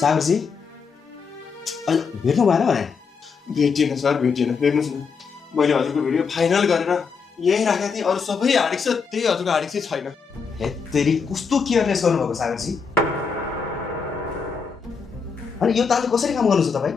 सागरजी अहिले भेट्नु भएन भने भेटिएन सर, भेटिएन। हेर्नुहोस् न, मैले हजुरको भिडियो फाइनल गरेर यहीँ राखेको थिएँ। अरू सबै हार्दिक छ, त्यही हजुरको हार्दिक चाहिँ छैन। हेत्तेरी कस्तो केयरलेस गर्नुभएको सागरजी। अनि यो तालले कसरी काम गर्नुहुन्छ तपाईँ?